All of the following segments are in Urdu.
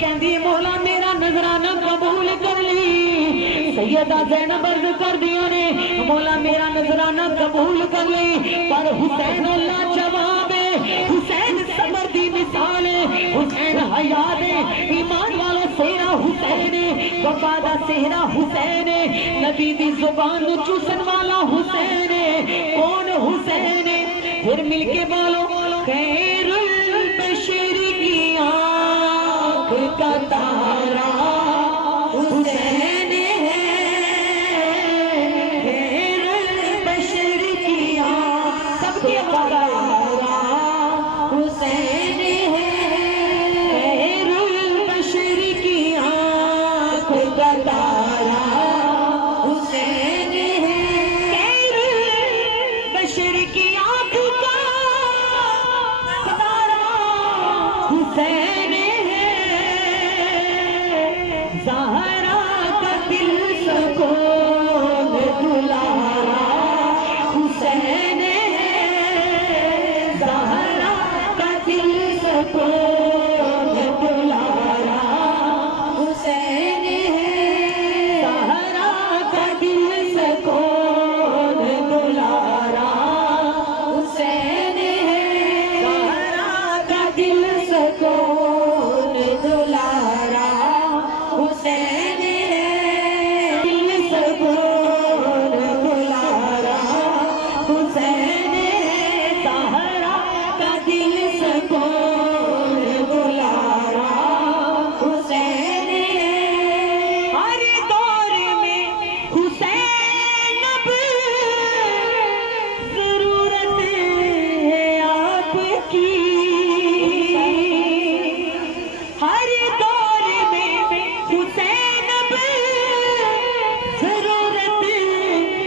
کہندی ہے مولا میرا نذرانہ قبول کر لی. سیدہ زینب عرض کر دیا نے مولا میرا نذرانہ قبول کر لی پر حسین اللہ جواب ہے. حسین صبر دی مثال ہے. حسین حیا دے ایمان والا سہرا حسین ہے. وفا دا سہرا حسین ہے. نبی دی زبان چوسن والا حسین ہے. کون حسین ہے؟ پھر مل کے بولو خیر البشر کی آنکھ کا تارا حسین ہے. خیر البشر کی آنکھ سب کے تارا حسین ہے. خیر البشر کی آنکھ کا تارا حسین ہے. خیر البشر کی آنکھ کا تارا حسین ہے. زہرا کا دل سکون دلارا حسین ہے. زہرا کا دل سکون دلارا حسین ہے. زہرا کا دل سکون دلارا حسین ہے. زہرا کا دل سکون دلارا حسین ہے. دل سکون دلارا حسین ہے. زہرا کا دل سکون دلارا حسین ہے. ہر دور میں حسین اب ضرورت ہے آپ کی. ہر دور میں حسین اب ضرورت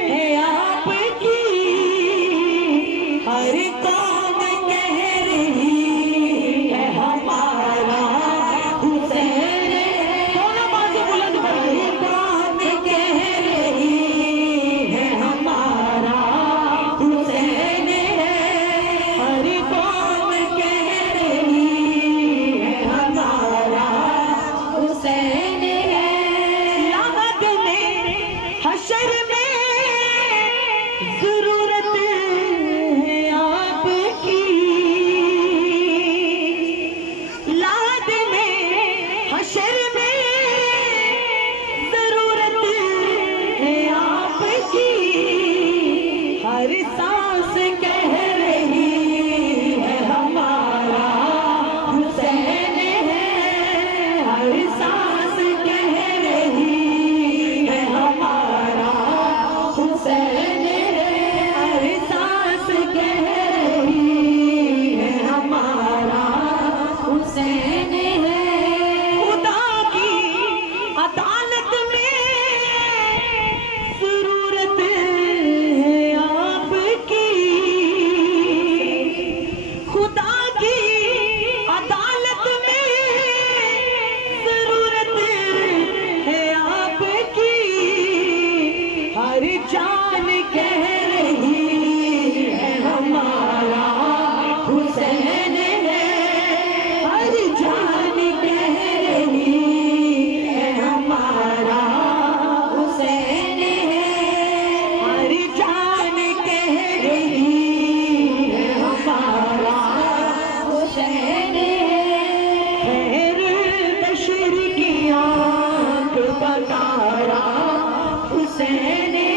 ہے آپ کی. ہر قوم کہہ رہی ہے ہمارا حسین ہے. دونوں بازو بلند کرو. ہر قوم کہہ رہی ہے ہمارا حسین ہے. ہر قوم کہہ رہی ہے ہمارا حسین ہے. لحد میں حشر میں ضرورت ہے آپ کی. لحد میں حشر میں ضرورت ہے آپ کی. ہر سانس کہہ رہی ہے ہمارا حسین ہے. ہر سانس کہہ رہی ہے ہمارا حسین ہے. ہر سانس کہہ رہی ہے ہمارا حسین ہے. خدا کی عدالت میں ضرورت ہے آپ کی. خدا کی عدالت میں ضرورت ہے آپ کی. ہر جان کہہ رہی ہے ہمارا حسین ہے. ہر جان کہہ رہی ہے ہمارا حسین ہے. ہر جان کہہ رہی ہے ہمارا حسین ہے. خیر البشر کی آنکھ کا تارا حسین ہے.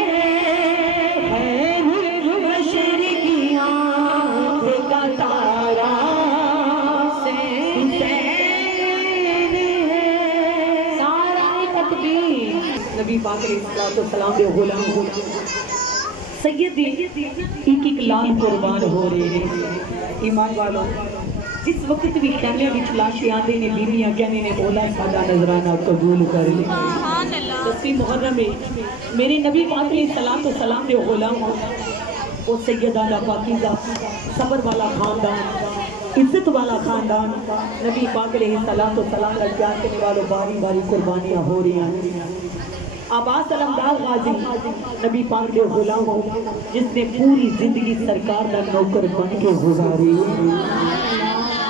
خیر البشر کی آنکھ کا تارا حسین ہے. سارا تکبیر. نبی پاک علیہ الصلوۃ والسلام دے غلام سیدی ایک ایک لاکھ قربان ہو رہے ہیں. ایمان والو جس وقت بھی خیمے وچ لاشیں آندے نے بیویاں کہنے نے مولا ساڈا نذرانہ قبول کر لے. 10 محرم میں میرے نبی پاک علیہ الصلوۃ والسلام دے غلام وہ سیدہ پاکیزہ صبر والا خاندان عزت والا خاندان نبی پاک علیہ الصلوۃ والسلام کا پیار کرنے والوں باری باری قربانیاں ہو رہی ہیں. عباس علمدار غازی نبی پاک کے غلام ہو جس نے پوری زندگی سرکار کا نوکر بن کے گزاری.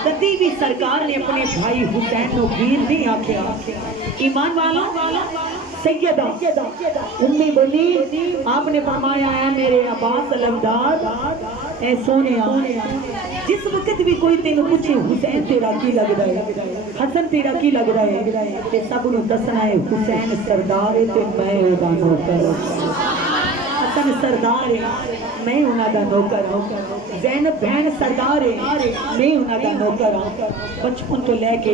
کبھی بھی سرکار نے اپنے بھائی حسین نو ویر نہیں آکھیا ایمان والوں سیدہ امی بنی آپ نے فرمایا ہے میرے عباس علمدار اے سونے جس وقت بھی کوئی تینوں پوچھے حسین تیرا کی لگ رہا ہے حسن تیرا کی لگ رہا ہے تے سب نو دسنا ہے حسین سردار ہے تے میں اودا نوکر حسن سردار ہے میں انہاں دا نوکر ہوں زینب بہن سردار ہے میں انہاں دا نوکر ہوں بچپن تو لے کے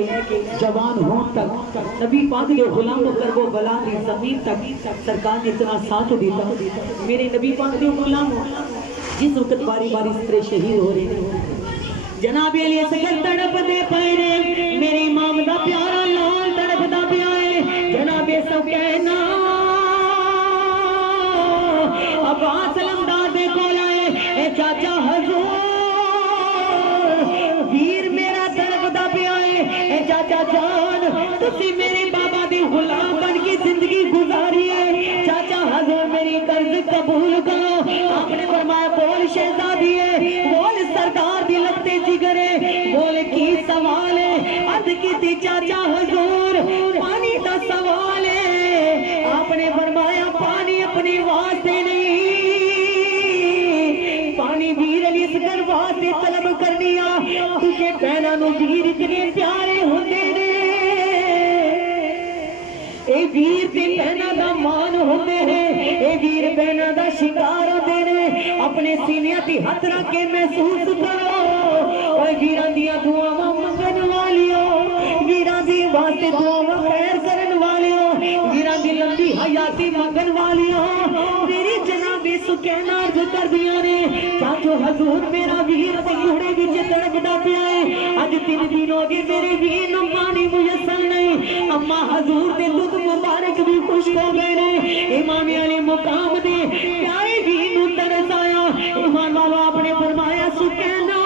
جوان ہون تک نبی پاک کے غلاموں کربو بلا دی زمین تک سرکار نے اتنا ساتھ دیتا میرے نبی پاک کے غلاموں جس وقت باری باری سترے شہید ہو رہے ہیں جناب علی اصغر تڑپ دے پائے میرے امام دا پیارا لال تڑپ دا پیائے جناب سکینہ عباس علمدار دے کو لائے اے چاچا حضور ویر میرا تڑپ دا پیائے اے چاچا جان تسی میرے بابا دے غلام بن کی زندگی گزاری ہے چاچا حضور میری قرض قبول کرو آپ نے فرمایا بول شہزادی ہے بول سردار دی لگتے جگرے بول کی سوال ہے عرض کی تھی چاچا حضور پانی دا سوال ہے آپ نے فرمایا پانی اپنی واسطے نہیں پانی ویر علی اصغر واسطے طلب کرنیا کیونکہ بہناں نو ویر اتنے پیارے ہوندے نے اے ویر تے بہناں دا مان ہوندے نے اے ویر بہناں دا شکار ہوندے نے اپنے سینے تے ہاتھ رکھ کے محسوس کرو اے ویراں دیاں دعاواں منگن والیو ویراں دی واسطے دعاواں خیر کرن والیو ویراں دی لمبی حیاتی منگن والیو میری جناب سکینہ عرض کر دیاں نے چاچو حضور میرا ویر تے گھوڑے وچ تڑپدا پیا ہے اج 3 دن ہو گئے میرے ویر نوں پانی میسر نہیں اما حضور دے دودھ مبارک بھی خشک ہو گئے نے امام علی مقام دے پیارے ویر نوں ترس آیا ایمان والو آپ نے فرمایا سکینہ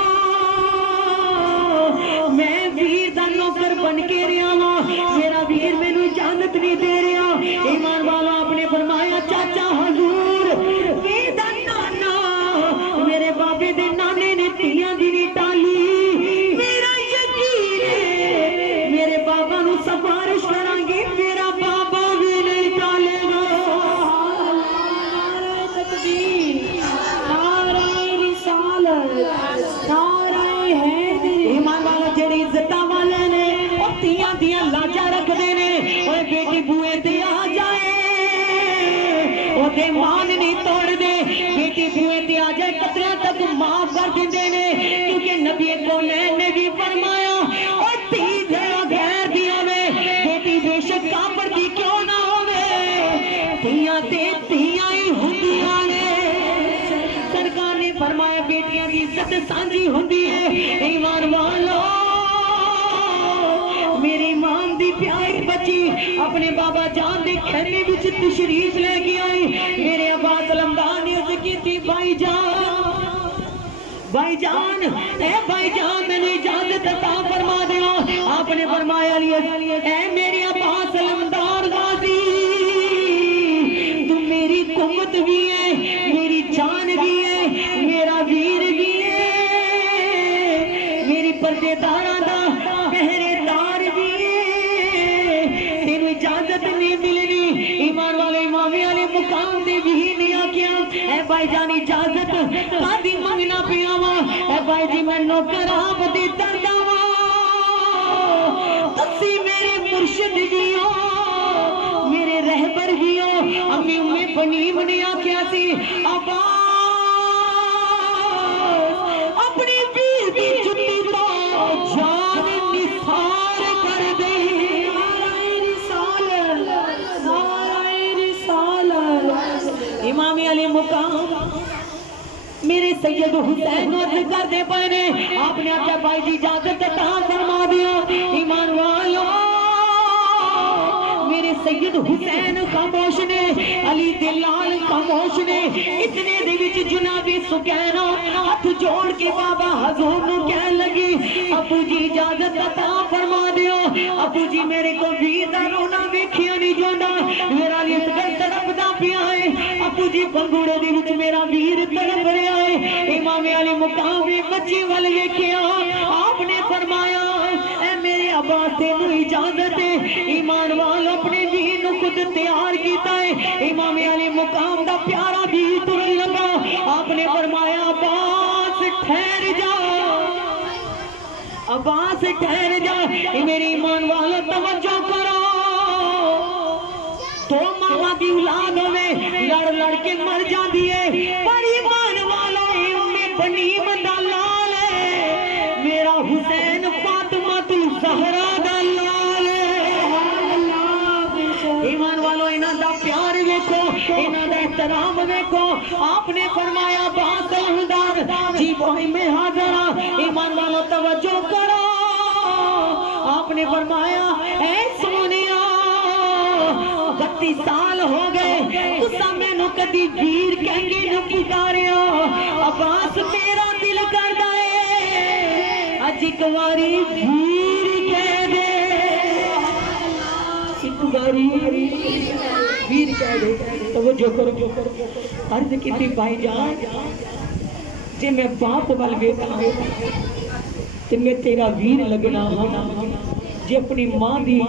میں ویر دا نوکر بن کے رہا ہاں میرا ویر مینوں اجازت نہیں دے رہا ایمان والو آپ نے فرمایا چاچا حضور ویر دا نانا میرے بابے دے نانے نے تیاں دی نہیں ٹالی میرا یقین ہے میرے بابا نو سفارش کران گی میرا بابا بھی نہیں ٹالے گا نعرہ تکبیر نعرہ رسالت نعرہ حیدری ایمان والا جڑی عزتاں والے نے او تیاں دیاں لاجاں رکھ دے نے اوے بیٹی بوئے تے آ جائے او دے مان نہیں توڑ دے بیٹی بوئے تے آ جائے قطرہ تک معاف کر دیندے نے کیونکہ نبی کونین نے بھی فرمایا اور تی جڑا غیر دی ہوے بیٹی بے شک کافر دی کیوں نہ ہوے تیاں تے تیاں ہی ہوندیاں نے سرکار نے فرمایا بیٹیاں دی عزت سانجھی ہوندی ہے ایمان والو میری امام دی پیاری بچی اپنے بابا جان دے خیمے وچ تشریف لے کے آئی میرے عباس علمدار نے عرض کی تھی بھائی جان اے بھائی جان میں نے اجازت عطا فرما دیو آپ نے فرمایا اے میرے عباس علمدار غازی تو میری قوت بھی ہے میری جان بھی ہے میرا ویر بھی ہے میری پردے داراں دا پہرے دار بھی ہے تینوں اجازت نہیں ملنی ایمان والے امام علی مقام دے بھی نہیں آکیا اے بھائی جان اجازت قاضی منگنا پیا وا اے بھائی جی میں نوکر آپ دی دردا وا تسی میرے مرشد بھی ہو میرے رہبر بھی ہو امی امی پنیم نے آکیا سی عباس اپنی ویر دی جتی تو جان نثار کر دے نعرہ رسالت امام علی مقام میرے سید حسین عرض کر دے پائے آپ نے آکھا بھائی جی اجازت عطا فرما دیا ایمان والو میرے سید حسین خاموش نے علی دلال خاموش نے اتنے دے وچ جناب سکینہ ہاتھ جوڑ کے بابا حضور نو کہن لگی ابو جی اجازت عطا فرما دیو ابو جی میرے کو ویر دا رونا ویکھیا نہیں جوندا میرا علی اصغر تڑپدا پیا ہے ابو جی بنگوڑے دے وچ میرا ویر تڑپ رہا ہے امام علی مقام بچے ول ویکھیا آپ نے فرمایا عباس تینوں اجازت ہے ایمان وال اپنے دین خود تیار کیتا ہے امام علی مقام دا پیارا بھی ترن لگا آپ نے فرمایا عباس ٹھہر جا عباس ٹھہر جا میرے ایمان والا توجہ کرو تو ماما دی اولاد ہوئے لڑ لڑ کے مر جا دیئے پر ایمان والا امی بنی مدلال ہے میرا حسین فاطمہ الزہرا دلال ہے ایمان والو انہاں دا پیار ویکھو انہاں دا احترام ویکھو آپ نے فرمایا بات الہدار جی بھائی میں حاضر ایمان والو توجہ کرو آپ نے فرمایا اے سونیا 32 سال ہو گئے تسا مینوں کدی ویر کہہ کے نہ پکاریا عباس میرا دل کردا ہے اج ایک واری ویر کہہ دے ایک واری ویر کہہ دے توجہ کرو عرض کیتی بھائی جان جے میں باپ وال ویکھاں تے میں تیرا ویر لگنا ہاں جے اپنی ماں دی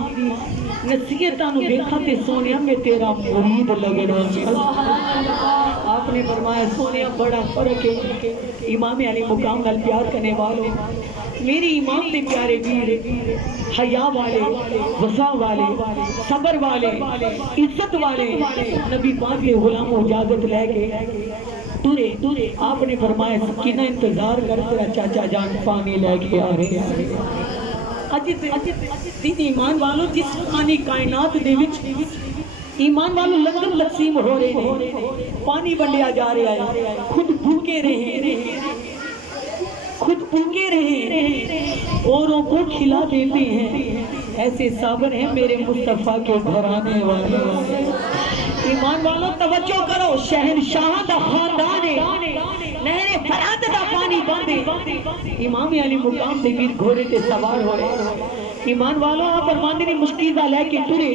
نصیحتاں نوں ویکھاں تے سونیا میں تیرا مرید لگنا آپ نے فرمایا سونیا بڑا فرق ہے امام علی مقام نال پیار کرنے والوں میری امام دے پیارے ویر حیا والے وفا والے صبر والے عزت والے نبی پاک کے غلاموں اجازت لے کے تورے آپ نے فرمایا سکینہ انتظار کر تیرا چاچا جان پانی لے کے آ رہے ہیں دین ایمان والوں جس پانی کائنات دے وچ ایمان والوں لنگر تقسیم ہو رہے ہیں پانی بنڈیا جا رہا ہے خود بھوکے رہے اوروں کو کھلا دیتے ہیں ایسے صابر ہیں میرے مصطفیٰ کے گھرانے والے ایمان والوں توجہ کرو شہنشاہ دا خاندان ہے نہر فرات دا پانی باندے امام علی مقام دے ویر گھوڑے تے سوار ہوئے ایمان والوں آپ فرماندے نے مشکیزہ لے کے ٹرے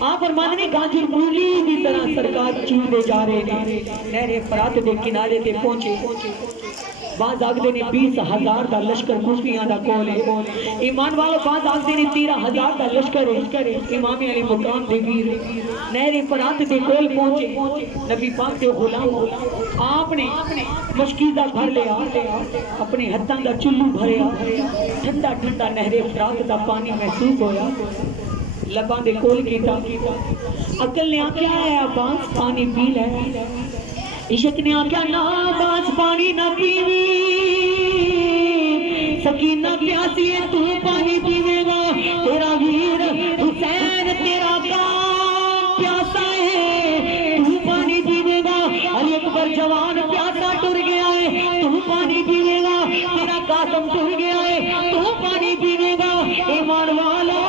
آپ فرماندے نے گاجر مولی دی طرح سرکار چیندے جا رہے ہیں نہر فرات دے کنارے تے پہنچے بعض آگدے نے 20,000 دا لشکر خوفیاں دا کولے ایمان والو بعض آگدے نے 13,000 دا لشکر امام علی مقام دے ویر نہر فرات دے کول پہنچے نبی پاک دے غلام آپ نے مشکیزہ بھر لیا اپنے ہتھاں دا چلو بھریا ٹھنڈا ٹھنڈا نہر فرات دا پانی محسوس ہویا لباں دے کول کیتا عقل نے آکھیا ہے عباس پانی پی لے عشق نے آکھیا نا عباس پانی نہ پیوی سکینہ پیاسی ہے تو پانی پیوے گا تیرا ویر حسین تیرا کام پیاسا ہے تو پانی پیوے گا علی اکبر جوان پیاسا ٹر گیا ہے تو پانی پیوے گا تیرا قاسم ٹر گیا ہے تو پانی پیوے گا ایمان والا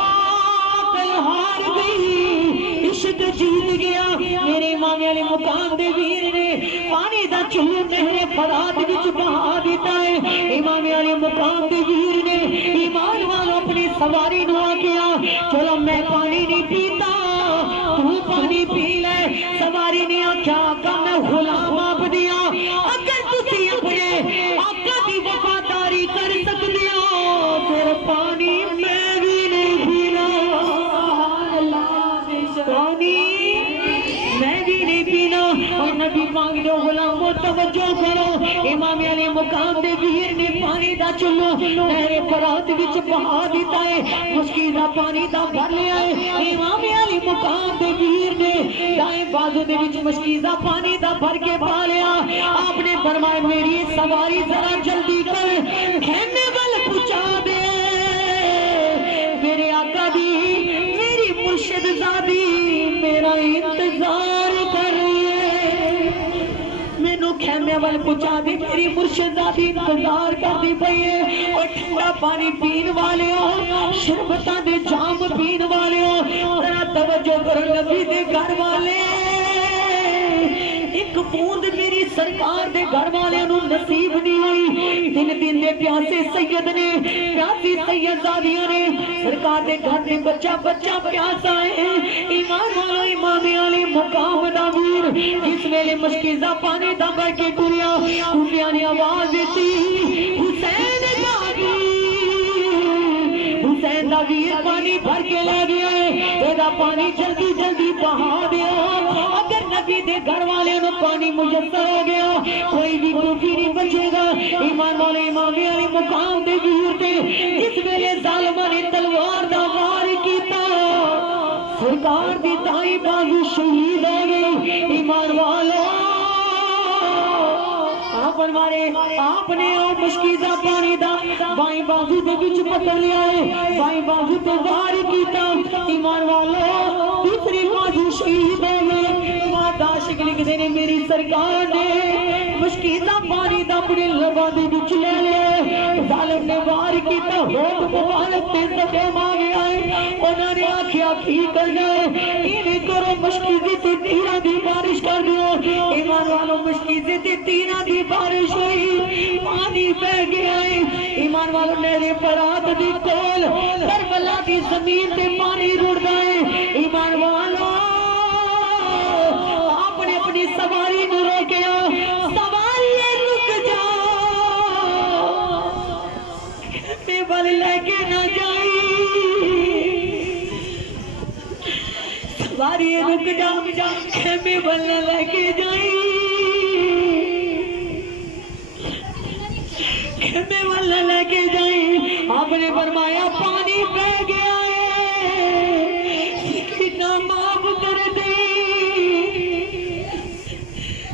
کل ہار گئی عشق جیت گیا میرے امام علی مقام دے ویر نے پانی دا چلو نہر فرات وچ بہا دیتا ہے امام علی مقام دے ویر نے ایمان والو اپنی سواری نو آکیا چلو میں پانی نہیں پیتا تو پانی پی لے سواری نے آکیا آقا میں غلام آپ دیا اگر تسی اپنے آقا دی وفاداری کر سکتے ہو پھر پانی میں بھی نہیں پینا پانی میں بھی نہیں پینا اور نبی پاک دے غلاموں توجہ کرو امام علی مقام دے ویر نے پانی دا چلو نہر فرات وچ بہا دیتا ہے مشکیزہ پانی دا بھر لیا ہے امام علی مقام دے ویر نے دائیں بازو دے وچ مشکیزہ پانی دا بھر کے پا لیا آپ نے فرمایا میری سواری ذرا جلدی کر خیمے وال پہنچا دے میرے آقا دی میری مرشد زادی میرا انتظار کر رہی ہے مینوں خیمے وال پہنچا دے میری مرشد زادی انتظار کر دی پئی ہے اور ٹھنڈا پانی پین والے ہو شربتاں دے جام پین والے ہو ذرا توجہ کرو نبی دے گھر والے ایک بوند میری سرکار دے گھر والے انہوں نصیب نہیں ہوئی دن دن دے پیاسے سید نے پیاسی سیدزادیوں نے سرکار دے گھر دے بچہ بچہ پیاسا ہے ایمان والو امام علی مقام دا ویر جس ویلے مشکیزہ پانی دا بھر کے ٹریا ٹوٹیاں نے آواز دیتی حسین جاگی دا ویر پانی بھر کے لے گیا ہے، ایدہ پانی جلدی جلدی بہا دیا۔ اگر نبی دے گھر والے نو پانی مجسر ہو گیا، کوئی بھی کوفی نہیں بچے گا۔ ایمان والے امام علی مقام دے ویر تے جس ویلے ظالمہ نے تلوار دا وار کیتا، سرکار دی دائیں بازو شہید ہو گئی۔ ایمان والو آپ نے مشکیزہ پانی دا بائیں بازو دے بچ پکڑ لیا ہے، بائیں بازو تے وار کیتا۔ ایمان والو دوسری بازو شہید ہو گئے۔ عاشق لکھ دینے میری سرکار نے مشکیزہ پانی دا اپنے لبا دے بچ لے لیا، ظالم نے وار کیتا، ہوت مبارک تے زخم آ گیا ہے۔ انہوں نے آکھیا کی کرنا ہے، ایویں کرو مشکیزے تے تیرہ دی بارش کر دیو۔ ایمان والو مشکیزے تے تیرہ دی بارش ہوئی، پانی بہ گیا ہے۔ ایمان والو نہر فرات دی کول کربلا دی زمین تے پانی رڑ گئے۔ ایمان والو آپ نے اپنی سواری نو روکیا، سواری رک جا، میں بل لے کے نہ جائی، سواری رک جا، میں بل نہ لے کے جائی، میں بل نہ لے کے جائی۔ آپ نے فرمایا پانی بہ گیا ہے، سکینہ معاف کر دے،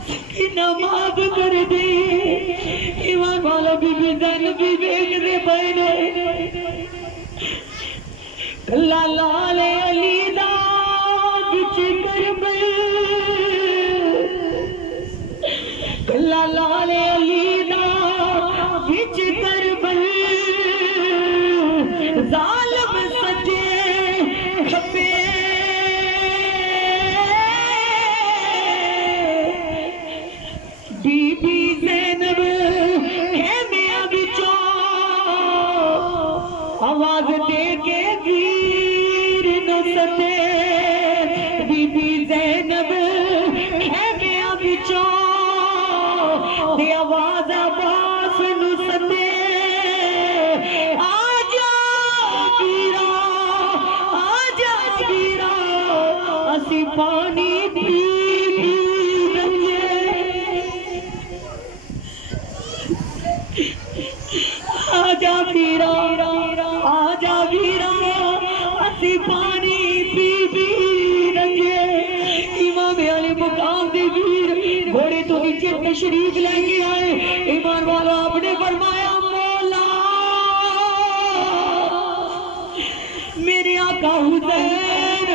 سکینہ معاف کر دے۔ ایمان والا بی بی زینب بھی بیگ دے بہنے، کلا لال علی دا بچ کربل، کلا لال علی دا بچ کربل، ظالم سجے کھپے بی بی زینب خیمیاں بچوں آواز دے کے ویر نہ ستے، بی بی زینب خیمیاں بچوں دی آواز عباس نہ ستے، آجا بیرا آجا بیرا اسی پانی پی آجا بیرا آجا بیرا اسی پانی پی پی رکھے۔ امام علی مقام دی ویر گھوڑے تو نیچے تشریف لے کے آئے۔ ایمان والا آپ نے فرمایا مولا میرے آقا حسین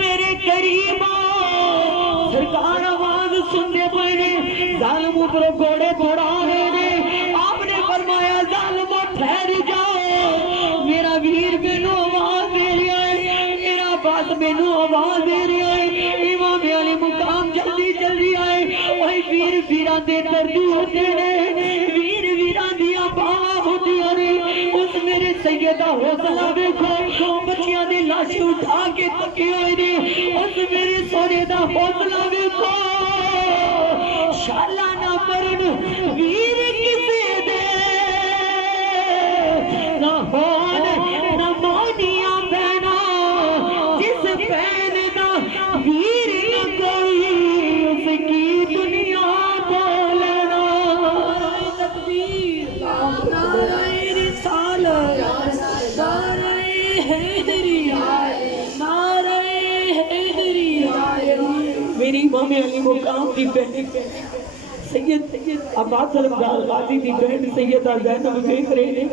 میرے قریب آؤ۔ سرکار آواز سننے پڑے، ظالم اترو گھوڑے دوڑا رہے نے۔ آپ نے فرمایا ظالموں ٹھہر جاؤ، میرا ویر مینوں آواز دے رہا ہے، میرا باس مینوں آواز دے رہا ہے۔ امام علی مقام جلدی جلدی آئے، وہی ویر ویران دے دردی ہوتے نے، ویر ویران دیا باہ ہوتی آرے۔ اس میرے سیدہ حوصلہ دیکھو، بچیاں دے لاشیں اٹھا کے تکے ہوئے نے، اس میرے سونے دا حوصلہ دیکھو، شالا نہ مرن ویر کسے دے، نہ ہون نہ مونیاں بہنا، جس بہن دا ویر نہ کوئی اس کی دنیا بولنا۔ تکبیر، نعرہ رسالت، نعرہ حیدری، نعرہ حیدری۔ میری امام علی مقام دی بہن سید عباس الغازی دی بہن سیدہ زینب دیکھ رہے ہیں،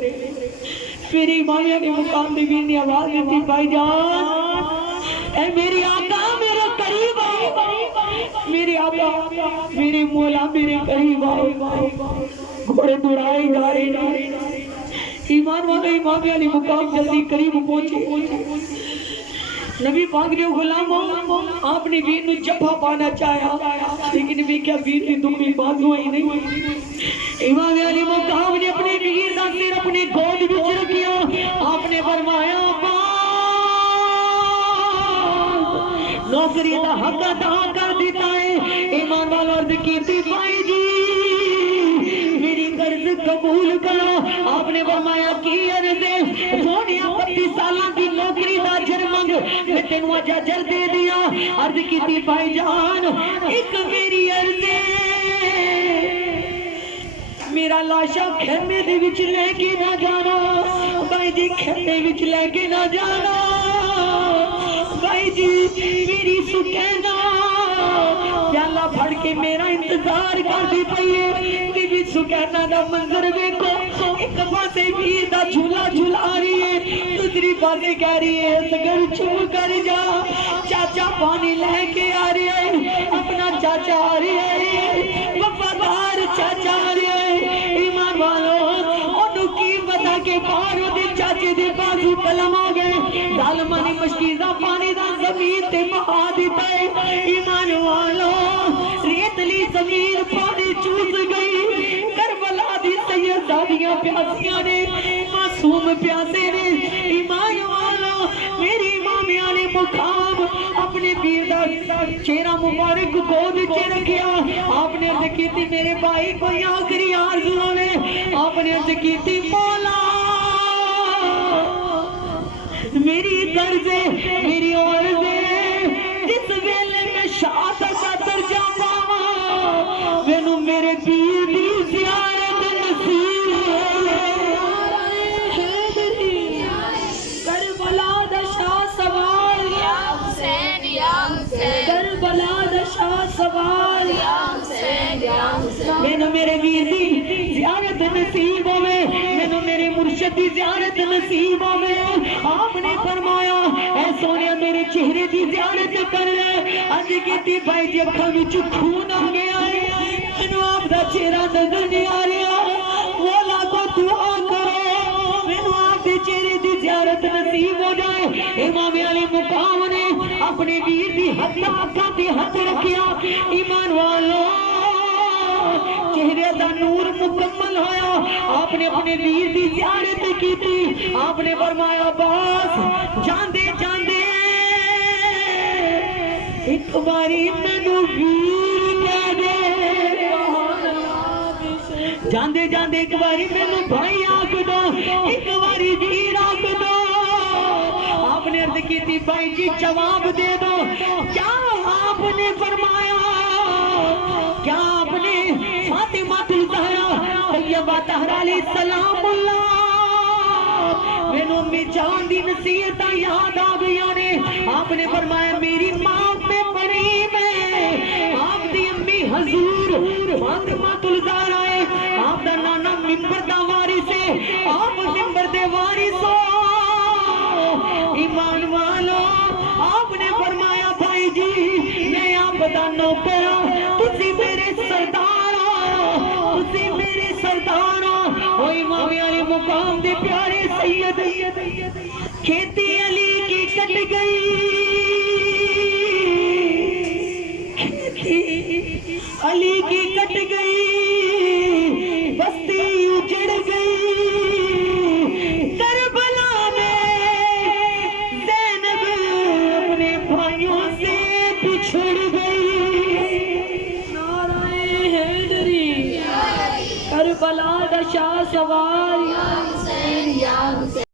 میری امام علی مقام دی بہن نے آواز دیتی بھائی جان اے میری آقا میرے قریب آؤ، میرے آقا میرے مولا میرے قریب آؤ۔ گھوڑے دوڑائے جا رہے ہیں، ایمان والے امام علی مقام جلدی قریب پہنچے۔ نبی پاک نے غلاموں آپ نے ویر نے جبھا پانا چاہیا، لیکن نبی کیا ویر کی دکھلی بات ہوئی نہیں۔ امام علی مقام نے اپنے ویر دا سر اپنے گود بچ رکھیا، آپ نے فرمایا نوکری دا حق ادا کر دیتا ہے۔ ایمان والا عرض کیتی بھائی جی میری قرض قبول کرو۔ آپ نے فرمایا کی عرض ہے، سونیا پتی سالاں دی نوکری دا اجر منگ میں تینوں اج اجر دے دیا عرض کیتی بھائی جان ایک میری عرض میرا لاشا خیمے دے وچ لے کے نہ جانا بھائی جی خیمے وچ لے کے نہ جانا بھائی جی میری سکینہ پیالہ پھڑ کے میرا انتظار کر دی پئیے بی بی سکینہ دا منظر دیکھو ایک پاسے بھی دا جھولا جھلا رہی ہے دوسری پاسے کہہ رہی ہے سگر چھپ کر جا چاچا پانی لے کے آ رہی ہے اپنا چاچا آ رہی ہے وفادار چاچا آ رہی ہے ایمان والو انہوں کی پتا کہ بارو دے چاچے دے بازو قلم ہو گئے ظالمانی مشکیزہ پانی دا زمین تے بہا دیتا ہے ایمان والو ریتلی زمین پانی چوس گئی کربلا دی سیدادیاں پیاسیاں نے معصوم پیاسے نے ایمان والو میری امامیاں نے مقام اپنے پیر دا چہرہ مبارک گود چے رکھیا آپ نے عرض کی تھی میرے بھائی کوئی آخری آرزو نے آپ نے عرض کی تھی مولا میری درزے میری عرضے جس ویلے میں شاعت خاطر جاواں مینوں میرے پیر دی زیارت نصیب کربلا دا شاہ سوار یا حسین یا حسین کربلا دا شاہ سوار یا حسین یا حسین مینوں میرے پیر دی زیارت نصیب ہوے مینوں میرے مرشد دی زیارت نصیب ہوے آپ نے فرمایا اے سونیا میرے چہرے دی زیارت کر لے اج کیتی بھائی جی اکھاں وچ خون آ گیا ہے مینوں آپ دا چہرہ نظر نہیں آ رہا مولا کو دعا کرو مینوں آپ دے چہرے دی زیارت نصیب ہو جائے امام علی مقام نے اپنے ویر دی ہتھ اکھاں تے ہاتھ رکھیا ایمان والو چہرے دا نور مکمل ہویا آپ نے اپنے ویر دی زیارت کی تھی آپ نے فرمایا باس جاندے جاندے ایک باری مینوں ویر کہہ دے جاندے جاندے ایک باری مینوں بھائی آکھ دو ایک باری ویر آکھ دو آپ نے عرض کی تھی بھائی جی جواب دے دو کیا آپ نے فرمایا کیا آپ نے فاطمہ الزہرا طیبہ طاہرہ علیہ السلام اللہ مینوں امی جان دی نصیحتاں یاد آ گئیاں نے آپ نے فرمایا میری ماں پہ قریب ہے آپ دی امی حضور فاطمہ الزہرا ہے آپ دا نانا منبر دا وارث ہے آپ منبر دے وارث ہو ایمان والو آپ نے فرمایا بھائی جی میں آپ دا نوکر ہوں تسی میرے سردار ہو تسی میرے سردار ہو امام علی مقام دے پیارے سید کھیتی علی کی کٹ گئی کھیتی علی کی کٹ گئی بستی اجڑ گئی کربلا میں زینب اپنے بھائیوں سے بچھڑ گئی نعرہ حیدری کربلا دا شاہ سوار یا حسین یا حسین